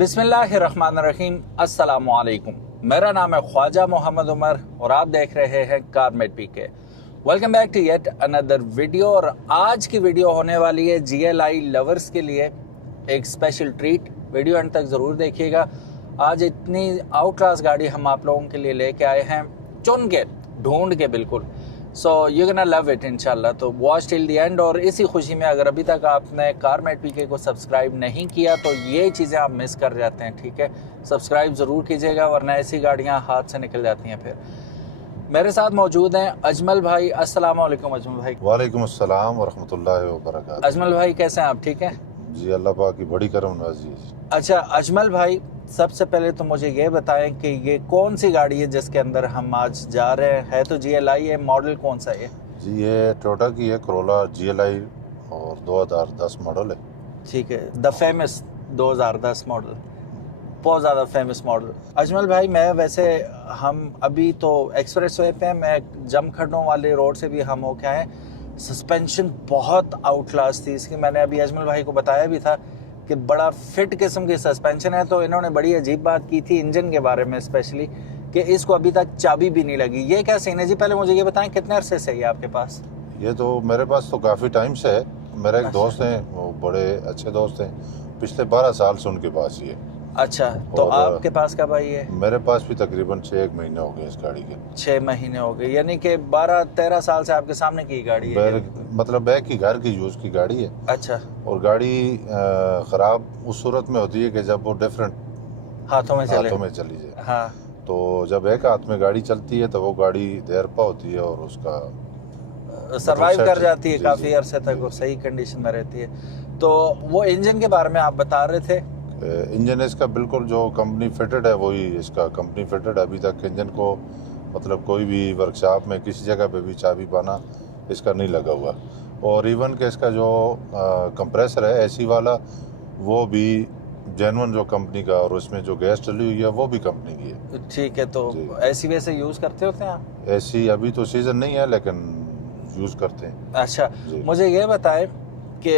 बिस्मिल्लाहिर्रहमानिर्रहीम, अस्सलामुअलैकुम। मेरा नाम है ख्वाजा मोहम्मद उमर और आप देख रहे हैं Carmate PK. Welcome back to yet another video. और आज की वीडियो होने वाली है GLI लवर्स के लिए एक स्पेशल ट्रीट। वीडियो एंड तक ज़रूर देखिएगा। आज इतनी आउट क्लास गाड़ी हम आप लोगों के लिए लेके आए हैं, चुन के ढूंढ के बिल्कुल। So you can love it इंशाल्लाह। तो वॉच टिल द एंड। और इसी खुशी में अगर अभी तक आपने कारमेट पीके को सब्सक्राइब नहीं किया तो ये चीज़ें आप मिस कर जाते हैं, ठीक है। सब्सक्राइब ज़रूर कीजिएगा वरना ऐसी गाड़ियाँ हाथ से निकल जाती हैं। फिर मेरे साथ मौजूद हैं अजमल भाई। अस्सलाम वालेकुम अजमल भाई। वालेकुम अस्सलाम वरहमतुल्लाहि वबरकातुहू। अजमल भाई कैसे हैं आप? ठीक हैं जी, अल्लाह पाक की बड़ी करम नवाजी। अच्छा अजमल भाई, सबसे पहले तो मुझे ये बताएं कि ये कौन सी गाड़ी है जिसके अंदर हम आज जा रहे हैं? है तो GLI है, मॉडल कौन सा है? जी, ये टोयोटा की है कोरोला GLI और 2010 मॉडल है। ठीक है, द फेमस 2010 मॉडल, बहुत ज़्यादा फेमस मॉडल। अजमल भाई मैं वैसे हम अभी तो एक्सप्रेस वे पे हैं, मैं जमखंडों वाले रोड से भी हम होके आए। सस्पेंशन बहुत आउट क्लास थी इसकी। मैंने अभी अजमल भाई को बताया भी था कि बड़ा फिट किस्म की सस्पेंशन है। तो इन्होंने बड़ी अजीब बात की थी इंजन के बारे में स्पेशली, कि इसको अभी तक चाबी भी नहीं लगी। ये क्या सीन है जी? पहले मुझे ये बताएं कितने अरसे से है आपके पास? ये तो मेरे पास तो काफ़ी टाइम से है। मेरा एक अच्छा। दोस्त है, वो बड़े अच्छे दोस्त हैं, पिछले 12 साल से उनके पास ही है। अच्छा, तो और आपके पास कब आई है? मेरे पास भी तकरीबन 6 महीने हो गए इस गाड़ी के। 6 महीने हो गए, यानी कि 12-13 साल से आपके सामने की गाड़ी है। मतलब एक ही घर की यूज़ की गाड़ी है। अच्छा, और गाड़ी ख़राब उस सूरत में होती है कि जब वो डिफरेंट हाथों में हाथों में चली जाए। हाँ, तो जब एक हाथ में गाड़ी चलती है तो वो गाड़ी देरपा होती है और उसका सरवाइव कर जाती है जी, काफ़ी जी, अरसे तक, जी, वो जी। सही कंडीशन में रहती है। तो वो इंजन के बारे में आप बता रहे थे। इंजन इसका बिल्कुल जो कंपनी फिटेड है वही इसका कंपनी फिटेड है। अभी तक इंजन को मतलब कोई भी वर्कशॉप में किसी जगह पे भी चाबी पाना इसका नहीं लगा हुआ। और इवन के इसका जो कंप्रेसर है AC वाला, वो भी जेन्युइन जो कंपनी का, और उसमें जो गैस चली हुई है वो भी कंपनी की है। ठीक है, तो जी। ऐसी वैसे यूज़ करते होते हैं आप? AC अभी तो सीजन नहीं है लेकिन यूज़ करते हैं। अच्छा, जी। मुझे ये बताएं कि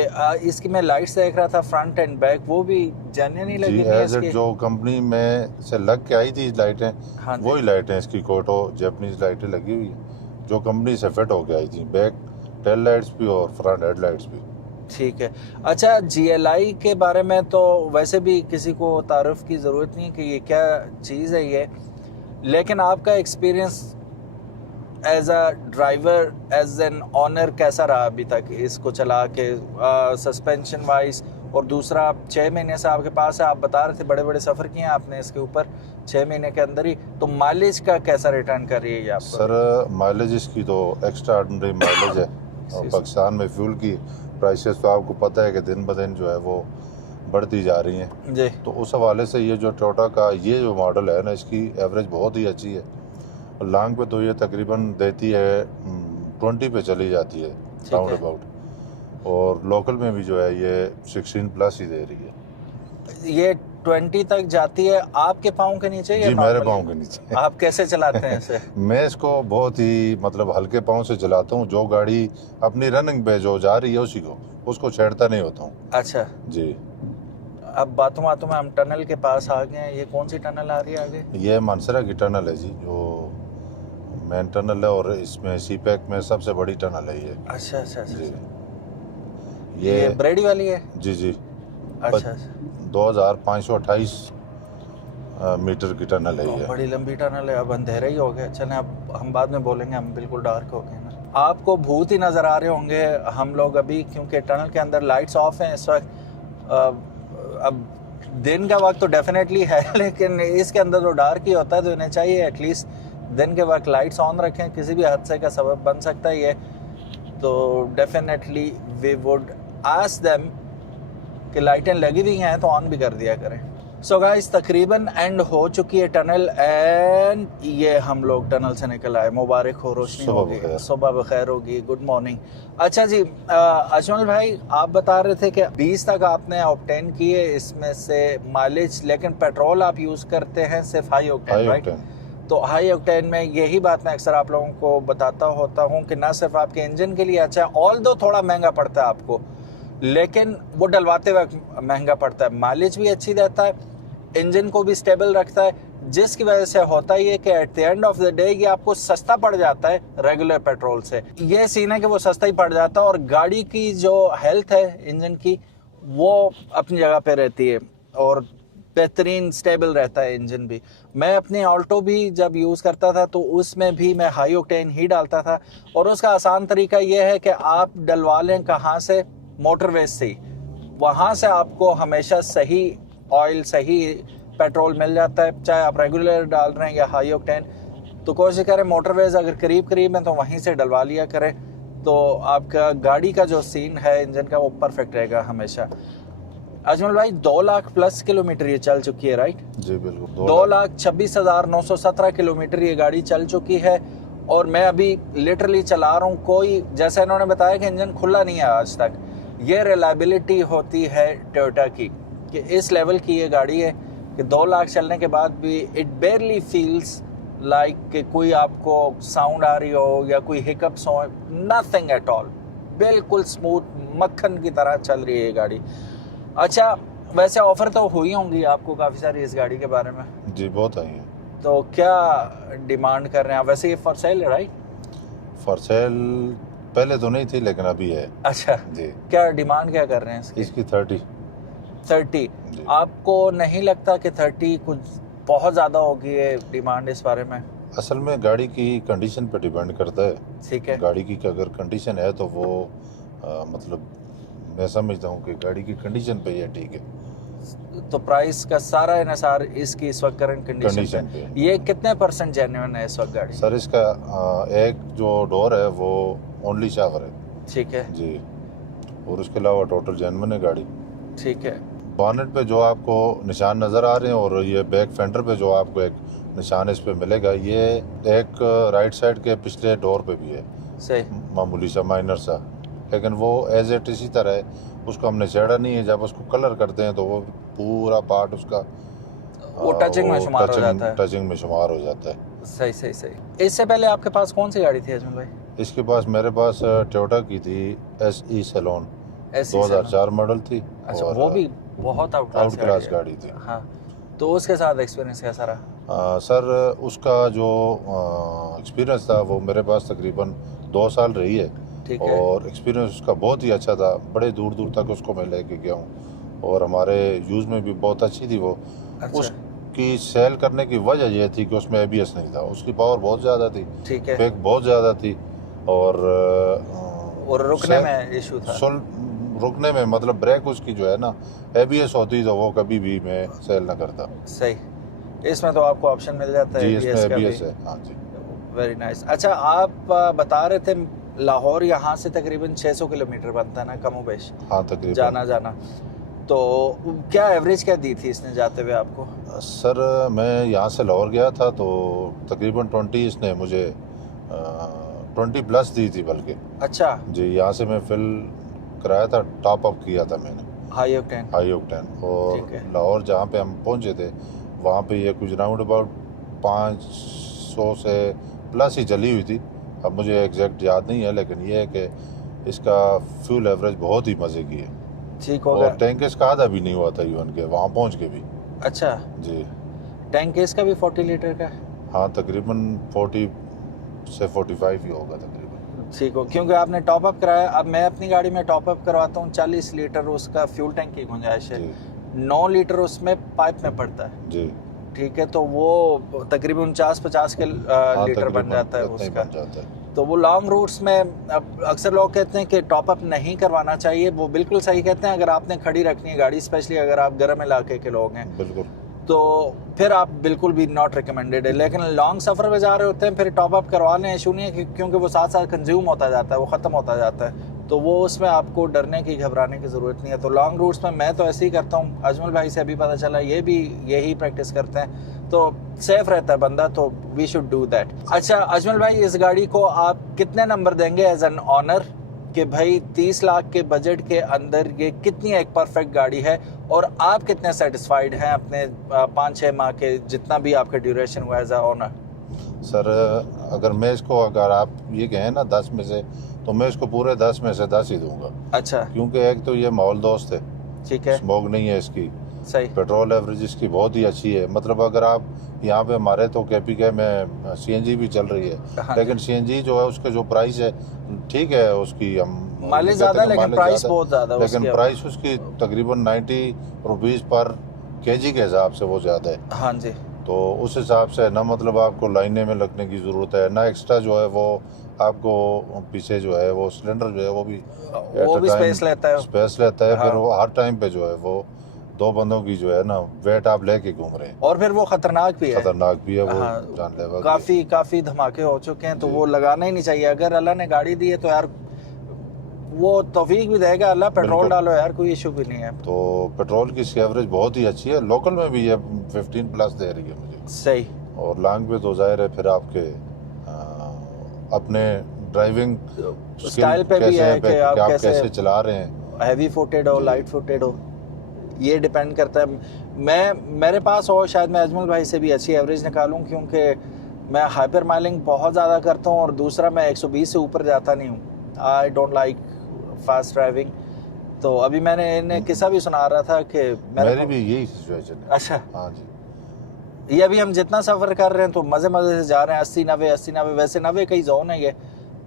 इसकी मैं लाइट्स देख रहा था फ्रंट एंड बैक, वो भी जेन्युइन ही जी, लगी है एज इट इसकी? जो कंपनी में से लग के आई थी लाइटें, हाँ जी। वही लाइटें इसकी कोटो जैपनीज लाइटें लगी हुई हैं जो कंपनी से फिट होके आई थी। बैक टेल लाइट्स भी और फ्रंट हेड लाइट्स भी। ठीक है। अच्छा, GLI के बारे में तो वैसे भी किसी को तारुफ की ज़रूरत नहीं है कि ये क्या चीज़ है ये, लेकिन आपका experience as a driver, as an owner कैसा रहा अभी तक इसको चला के, सस्पेंशन वाइज? और दूसरा, 6 महीने से आपके पास है, आप बता रहे थे बड़े बड़े सफ़र किए हैं आपने इसके ऊपर 6 महीने के अंदर ही, तो माइलेज का कैसा रिटर्न कर रही है ये आपको? सर, माइलेज इसकी तो एक्स्ट्रा ऑर्डिनरी माइलेज है। और पाकिस्तान में फ्यूल की प्राइसेस तो आपको पता है कि दिन ब दिन जो है वो बढ़ती जा रही हैं। जी। तो उस हवाले से ये जो टोयोटा का ये जो मॉडल है ना, इसकी एवरेज बहुत ही अच्छी है। और लॉन्ग पे तो ये तकरीबन देती है 20 पे चली जाती है राउंड अबाउट। और लोकल में भी जो है ये 16 प्लस ही दे रही है। ये 20 तक जाती है आपके पाँव के नीचे या जी, मेरे normally? पाँव के नीचे। आप कैसे चलाते हैं इसे? मैं इसको बहुत ही मतलब हल्के पाँव से चलाता हूँ। जो गाड़ी अपनी रनिंग पे जो जा रही है उसी को, उसको छेड़ता नहीं होता हूँ। अच्छा, जी। अब बातों बातों में हम टनल के पास आ गए हैं। ये कौन सी टनल आ रही है आगे? ये मानसरा की टनल है जी, जो मेन टनल है और इसमें CPEC में सबसे बड़ी टनल है ये। अच्छा अच्छा अच्छा जी। अच्छा। ये ये ब्रेडी वाली है? जी जी, अच्छा अच्छा। 2528 मीटर की टनल है ये। बड़ी लंबी टनल है। अब अंधेरा ही हो गया। चलें, अब हम बाद में बोलेंगे, हम बिल्कुल डार्क हो गए ना। आपको भूत ही नज़र आ रहे होंगे हम लोग अभी, क्योंकि टनल के अंदर लाइट्स ऑफ हैं इस वक्त। अब दिन का वक्त तो डेफिनेटली है लेकिन इसके अंदर तो डार्क ही होता है, तो इन्हें चाहिए एटलीस्ट दिन के वक्त लाइट्स ऑन रखें। किसी भी हादसे का सबब बन सकता है ये। तो definitely we would ask them कि लाइटें लगी हुई हैं तो ऑन भी कर दिया करें। सो गाइस, तकरीबन एंड हो चुकी है टनल एंड ये हम लोग टनल से निकल आए। मुबारक हो, रोशनी होगी, सुबह बखैर होगी, गुड मॉर्निंग। अच्छा जी, अजमल भाई आप बता रहे थे कि 20 तक आपने ऑब्टेन किए इसमें से माइलेज, लेकिन पेट्रोल आप यूज़ करते हैं सिर्फ हाई ऑक्टेन, राइट? तो हाई ऑक्टेन में यही बात मैं अक्सर आप लोगों को बताता होता हूँ कि ना सिर्फ आपके इंजन के लिए अच्छा है, ऑल्दो थोड़ा महंगा पड़ता है आपको, लेकिन वो डलवाते वक्त महंगा पड़ता है। माइलेज भी अच्छी देता है, इंजन को भी स्टेबल रखता है, जिसकी वजह से होता ही है कि at the end of the day ये आपको सस्ता पड़ जाता है रेगुलर पेट्रोल से। ये सीन है कि वो सस्ता ही पड़ जाता है और गाड़ी की जो हेल्थ है इंजन की वो अपनी जगह पे रहती है और बेहतरीन स्टेबल रहता है इंजन भी। मैं अपनी ऑल्टो भी जब यूज़ करता था तो उसमें भी मैं हाई ऑक्टेन ही डालता था और उसका आसान तरीका ये है कि आप डलवा लें कहाँ से, मोटरवेज से ही, वहाँ से आपको हमेशा सही ऑयल सही पेट्रोल मिल जाता है, चाहे आप रेगुलर डाल रहे हैं या हाई ऑक्टेन। तो कोशिश करें मोटरवेज अगर करीब करीब है तो वहीं से डलवा लिया करें, तो आपका गाड़ी का जो सीन है इंजन का वो परफेक्ट रहेगा हमेशा। अजमल भाई 2 लाख प्लस किलोमीटर ये चल चुकी है, राइट? जी बिल्कुल, 2,26,917 किलोमीटर ये गाड़ी चल चुकी है और मैं अभी लिटरली चला रहा हूँ। कोई, जैसे इन्होंने बताया कि इंजन खुला नहीं है आज तक, ये रिलायबिलिटी होती है टोयोटा की कि इस लेवल की ये गाड़ी है कि 2 लाख चलने के बाद भी इट बेयरली फील्स लाइक कि कोई आपको साउंड आ रही हो या कोई हिकअप्स हो, नथिंग एट ऑल, बिल्कुल स्मूथ मक्खन की तरह चल रही है ये गाड़ी। अच्छा, वैसे ऑफर तो हुई होंगी आपको काफ़ी सारी इस गाड़ी के बारे में? जी बहुत आई है। तो क्या डिमांड कर रहे हैं आप? वैसे ये फॉर सेल है, राइट? फॉर सेल पहले तो नहीं थी लेकिन अभी है। अच्छा जी। क्या डिमांड क्या कर रहे हैं इसकी? इसकी 30। आपको नहीं लगता कि 30 कुछ बहुत ज़्यादा होगी ये डिमांड इस बारे में? असल में गाड़ी की कंडीशन पे डिपेंड करता है। ठीक है। गाड़ी की अगर कंडीशन है तो वो मतलब मैं समझता हूँ कि गाड़ी की कंडीशन पे ये ठीक है। तो प्राइस का सारा इन्हिसार इसकी इस वक्त करंट कंडीशन पे। ये कितने % जेन्युइन है इस वक्त गाड़ी? सर इसका एक जो डोर है वो ओनली शावर है। ठीक है जी, और उसके अलावा टोटल जेन्युइन है गाड़ी। ठीक है। बॉनेट पे जो आपको निशान नज़र आ रहे हैं और ये बैक फेंडर पे जो आपको एक निशान इस पे मिलेगा, ये एक राइट साइड के पिछले डोर पे भी है, सही, मामूली सा माइनर सा, लेकिन वो एज इट इसी तरह है, उसको हमने छेड़ा नहीं है। जब उसको कलर करते हैं तो वो पूरा पार्ट उसका वो टचिंग में शुमार हो जाता है। टचिंग में शुमार हो जाता है। सही सही सही। इससे पहले आपके पास कौन सी गाड़ी थी अजमल भाई? इसके पास मेरे पास टोयोटा की थी SE सैलून, 2004 मॉडल थी। अच्छा, वो भी बहुत आउट क्लास गाड़ी थी। हाँ, तो उसके साथ एक्सपीरियंस कैसा रहा? सर उसका जो एक्सपीरियंस था वो मेरे पास तकरीबन 2 साल रही है। ठीक है। और एक्सपीरियंस उसका बहुत ही अच्छा था, बड़े दूर दूर तक उसको मैं लेके गया हूँ और हमारे यूज़ में भी बहुत अच्छी थी वो। अच्छा। उसकी सेल करने की वजह यह थी कि उसमें ABS नहीं था, उसकी पावर बहुत ज़्यादा थी, ठीक है, ब्रेक बहुत ज़्यादा थी और रुकने में इशू था। रुकने में मतलब ब्रेक उसकी जो है ना ABS होती तो वो कभी भी मैं सेल ना करता। सही, इसमें तो आपको ऑप्शन मिल जाता है जी, इसमें ABS का भी। ABS है। हाँ जी। Very nice. अच्छा, आप बता रहे थे लाहौर यहाँ से तकरीबन 600 किलोमीटर बनता है ना, कमोबेश? हाँ तकरीबन। जाना तो क्या एवरेज क्या दी थी इसने जाते हुए आपको? सर मैं यहाँ से लाहौर गया था तो तकरीबन 20 इसने मुझे 20 प्लस दी थी बल्कि। अच्छा जी, यहाँ से मैं फिल कराया था, टॉप अप किया था मैंने हाई ऑक्टेन। और लाहौर जहाँ पे हम पहुँचे थे वहाँ पे ये कुछ राउंड अबाउट 500 से प्लस ही चली हुई थी। अब मुझे एग्जैक्ट याद नहीं है, लेकिन ये है कि इसका फ्यूल एवरेज बहुत ही मज़े की है। ठीक हो गया। और टैंक इसका आधा भी नहीं हुआ था इवन के वहाँ पहुँच के भी। अच्छा जी। टैंक इसका भी 40 लीटर का है? हाँ तकरीबन 40 से 45 ही होगा तकरीबन। ठीक हो, क्योंकि आपने टॉप अप कराया। अब मैं अपनी गाड़ी में टॉप अप करवाता हूँ, 40 लीटर उसका फ्यूल टैंक की गुंजाइश है, 9 लीटर उसमें पाइप में पड़ता है। जी। ठीक है, तो वो तकरीबन 50 के लीटर बन जाता है उसका। तो वो लॉन्ग रूट्स में अब अक्सर लोग कहते हैं कि टॉप अप नहीं करवाना चाहिए, वो बिल्कुल सही कहते हैं। अगर आपने खड़ी रखनी है गाड़ी, स्पेशली अगर आप गर्म इलाके के लोग हैं, बिल्कुल, तो फिर आप बिल्कुल भी नॉट रिकमेंडेड है। लेकिन लॉन्ग सफ़र में जा रहे होते हैं फिर टॉप अप करवा लें, इशू नहीं है, क्योंकि वो साथ साथ कंज्यूम होता जाता है, वो ख़त्म होता जाता है, तो वो उसमें आपको डरने की घबराने की ज़रूरत नहीं है। तो लॉन्ग रूट्स में मैं तो ऐसे ही करता हूँ, अजमल भाई से अभी पता चला ये भी यही प्रैक्टिस करते हैं, तो सेफ रहता है बंदा, तो वी शुड डू दैट। अच्छा अजमल भाई, इस गाड़ी को आप कितने नंबर देंगे एज एन ऑनर कि भाई 30 लाख के बजट के अंदर ये कितनी एक परफेक्ट गाड़ी है, और आप कितने सेटिस्फाइड हैं अपने 5-6 माह के जितना भी आपका ड्यूरेशन हुआ एज अ ऑनर? सर अगर मैं इसको, अगर आप ये कहें ना 10 में से, तो मैं इसको पूरे 10 में से 10 ही दूंगा। अच्छा। क्योंकि एक तो ये माहौल दोस्त है, ठीक है, स्मोक नहीं है इसकी, सही। पेट्रोल एवरेज इसकी बहुत ही अच्छी है। मतलब अगर आप यहाँ पे हमारे तो KPK में CNG भी चल रही है, हाँ। लेकिन CNG जो है उसके जो प्राइस है ठीक है, उसकी हम माइलेज ज़्यादा, लेकिन प्राइस बहुत ज़्यादा, लेकिन प्राइस उसकी तकरीबन 90 रुपीज़ पर kg के हिसाब से वो ज़्यादा है। हाँ जी। तो उस हिसाब से ना मतलब आपको लाइने में लगने की ज़रूरत है ना, एक्स्ट्रा जो है वो आपको पीछे जो है वो सिलेंडर जो है वो भी स्पेस लेता है, हाँ। फिर वो हर टाइम पे जो है वो 2 बंदों की जो है ना वेट आप लेके घूम रहे हैं, और फिर वो खतरनाक भी है वो। हाँ, जानलेवा काफी धमाके हो चुके हैं, तो वो लगाना ही नहीं चाहिए। अगर अल्लाह ने गाड़ी दी है तो यार वो तौफीक भी देगा अल्लाह, पेट्रोल डालो यार, कोई इशू भी नहीं है। तो पेट्रोल की इसकी एवरेज बहुत ही अच्छी है, लोकल में भी ये 15 प्लस दे रही है मुझे। सही। और लॉन्ग पे तो जाहिर है फिर आपके अपने ड्राइविंग स्टाइल पे भी है कि आप कैसे चला रहे हैं, हैवी फुटेड हो, लाइट फुटेड हो, ये डिपेंड करता है। मेरे पास हो शायद मैं अजमल भाई से भी अच्छी एवरेज निकालूं, क्योंकि मैं हाइपर माइलिंग बहुत ज़्यादा करता हूँ, और दूसरा मैं 120 से ऊपर जाता नहीं हूँ। I don't like fast driving. तो अभी मैंने इन्हें किस्सा भी सुना रहा था कि मेरी भी यही सिचुएशन है। अच्छा। हाँ जी। ये अभी हम जितना सफ़र कर रहे हैं तो मज़े से जा रहे हैं, 80-90 वैसे 90 कई जोन है ये,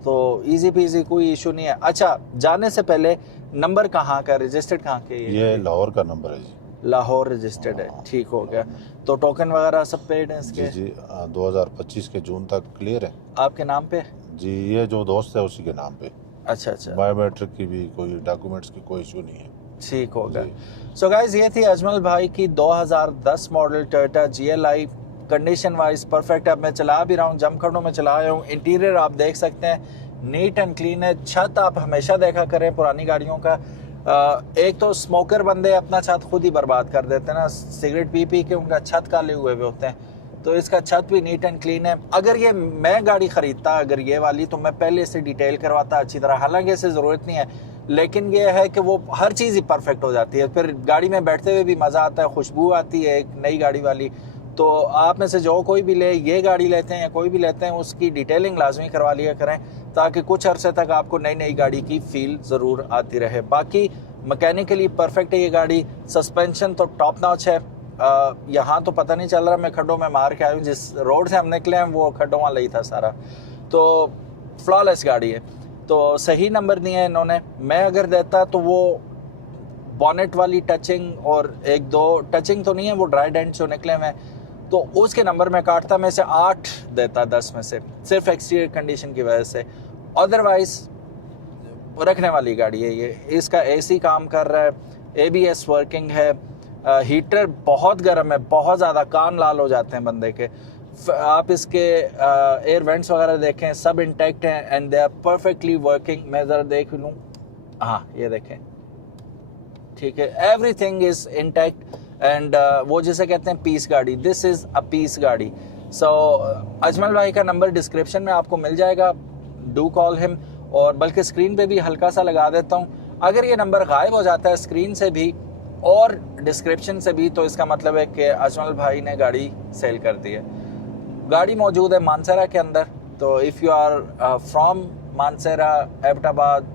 तो इजी पीजी, कोई इशू नहीं है। अच्छा, जाने से पहले नंबर कहाँ का, रजिस्टर्ड कहाँ के? ये लाहौर का नंबर है जी। लाहौर रजिस्टर्ड है, ठीक हो गया। तो टोकन वगैरह सब पेड हैं इसके? जी 2025 के जून तक क्लियर है। आपके नाम पे? जी, ये जो दोस्त है उसी के नाम पे। अच्छा। बायोमेट्रिक की भी कोई डॉक्यूमेंट्स की कोई इशू नहीं है। ठीक हो गया। सो गाइस, ये थी अजमल भाई की 2010 model Toyota GLI। Condition wise perfect है। अब मैं चला भी रहा हूँ, जमखंडों में चला आया हूँ। इंटीरियर आप देख सकते हैं नीट एंड क्लीन है। छत आप हमेशा देखा करें पुरानी गाड़ियों का, एक तो स्मोकर बंदे अपना छत खुद ही बर्बाद कर देते हैं ना, सिगरेट पी के उनका छत काले हुए होते हैं। तो इसका छत भी नीट एंड क्लीन है। अगर ये मैं गाड़ी खरीदता, अगर ये वाली, तो मैं पहले इसे डिटेल करवाता अच्छी तरह। हालांकि इसे ज़रूरत नहीं है, लेकिन ये है कि वो हर चीज़ ही परफेक्ट हो जाती है। फिर गाड़ी में बैठते हुए भी मज़ा आता है, खुशबू आती है एक नई गाड़ी वाली। तो आप में से जो कोई भी ले, ये गाड़ी लेते हैं या कोई भी लेते हैं, उसकी डिटेलिंग लाजमी करवा लिया करें, ताकि कुछ अरसे तक आपको नई गाड़ी की फील ज़रूर आती रहे। बाकी मैकेनिकली परफेक्ट है ये गाड़ी। सस्पेंशन तो टॉप नॉच है। यहाँ तो पता नहीं चल रहा, मैं खड्डों में मार के आया हूँ। जिस रोड से हम निकले हैं वो खड्डों वाला ही था सारा। तो फ्लॉलेस गाड़ी है। तो सही नंबर दिए हैं इन्होंने। मैं अगर देता तो वो बॉनेट वाली टचिंग और 1-2 टचिंग तो नहीं है, वो ड्राई डेंट जो निकले हुए, तो उसके नंबर में काटता, मैं से 8 देता 10 में से, सिर्फ एक्सटीरियर कंडीशन की वजह से। अदरवाइज रखने वाली गाड़ी है ये। इसका AC काम कर रहा है, ABS वर्किंग है, हीटर बहुत गर्म है, बहुत ज़्यादा, कान लाल हो जाते हैं बंदे के। आप इसके एयर वेंट्स वगैरह देखें, सब इंटैक्ट हैं and they are perfectly working. मैं ज़रा देख लूँ, हाँ ये देखें, ठीक है, एवरीथिंग इज़ इंटैक्ट। एंड वो जिसे कहते हैं पीस गाड़ी, दिस इज़ अ पीस गाड़ी। सो अजमल भाई का नंबर डिस्क्रिप्शन में आपको मिल जाएगा, डू कॉल हिम। और बल्कि स्क्रीन पे भी हल्का सा लगा देता हूँ। अगर ये नंबर गायब हो जाता है स्क्रीन से भी और डिस्क्रिप्शन से भी, तो इसका मतलब है कि अजमल भाई ने गाड़ी सेल कर दी है। गाड़ी मौजूद है मानसरा के अंदर। तो if you are from Mansehra, Abbottabad,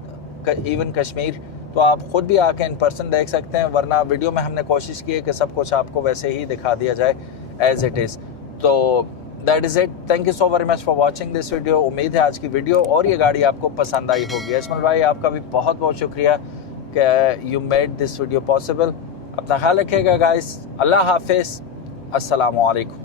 even Kashmir, तो आप खुद भी आके इन पर्सन देख सकते हैं, वरना वीडियो में हमने कोशिश की है कि सब कुछ आपको वैसे ही दिखा दिया जाए एज इट इज़। तो that is it. Thank you so very much for watching this video. उम्मीद है आज की वीडियो और ये गाड़ी आपको पसंद आई होगी। अजमल भाई, आपका भी बहुत बहुत शुक्रिया कि you made this video possible. अपना ख्याल रखिएगा गाइस। अल्लाह हाफिज़, अस्सलामु अलैकुम।